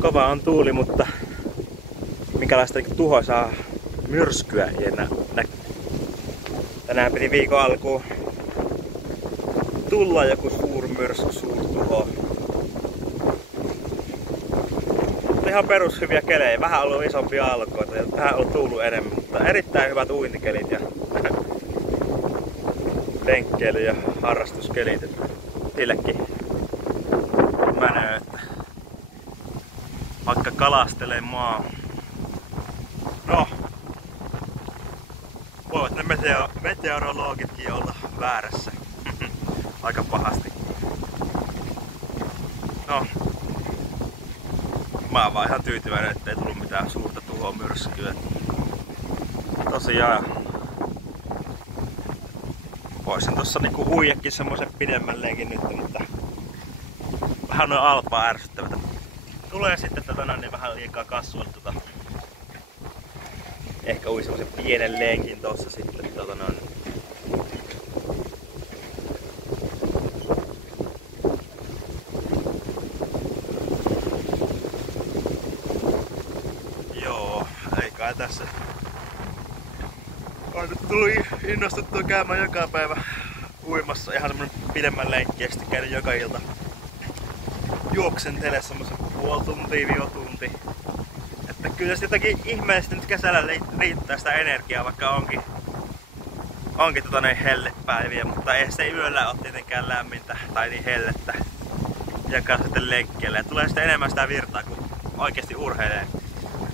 Kova on tuuli, mutta minkälaista tuhoisaa myrskyä ei enää näkyy. Tänään piti viikon alkuun tulla joku suurmyrsky, suurtuho. Ihan perushyviä kelejä. Vähän ollut isompia alkoita ja vähän ollut tullut enemmän, mutta erittäin hyvät uintikelit ja lenkkeily- ja harrastuskelit. Sillekin menee, että vaikka kalastelee maa. No, voivat ne meteorologitkin olla väärässä. Aika pahasti. No, mä oon vaan ihan tyytyväinen, ettei tullut mitään suurta tuhomyrskyä. Tosiaan voisin tossa niinku huijakin semmosen pidemmän lenkin nyt, mutta vähän noin alpaa ärsyttävät. Tulee sitten niin vähän liikaa kasvua ehkä ui semmosen pienen lenkin tossa sitten Joo, ei kai tässä. On nyt tullut innostuttua käymään joka päivä uimassa. Ihan semmonen pidemmän lenkki ja sitten käydä joka ilta juoksentele semmosen puoli tuntia. Että kyllä se jotakin ihmeellisesti nyt kesällä riittää sitä energiaa, vaikka onkin hellepäiviä, mutta ei se yöllä ole tietenkään lämmintä tai niin hellettä. Jakaa sitten lenkkeelle ja tulee sitten enemmän sitä virtaa, kun oikeesti urheilee.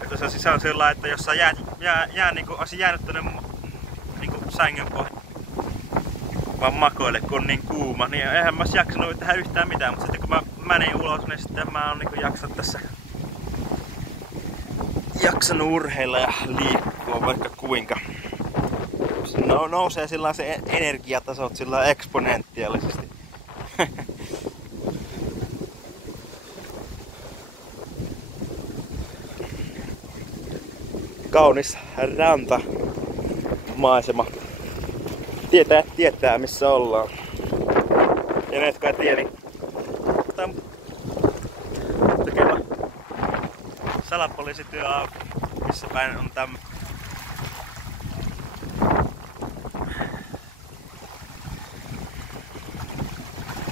Että se on sillä, että jos sä olisin jäänyt tonne sängyn pohjalle vaan makoille, kun on niin kuuma, niin eihän mä jaksanut tehdä yhtään mitään, mutta sitten kun mä menin ulos, niin sitten mä oon jaksanut urheilla ja liikkua vaikka kuinka. Nousee sillä se energiatasot sillä eksponentiaalisesti. Kaunis rantamaisema. Tietää missä ollaan. Ja ne jotka ei tiedä, niin tekemä salapoliisityö auki, missä päin on tämä.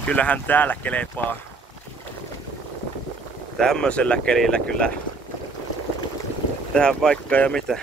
Kyllähän täällä kelepaa. Tämmöisellä kelillä kyllä tehdään vaikka ja mitä.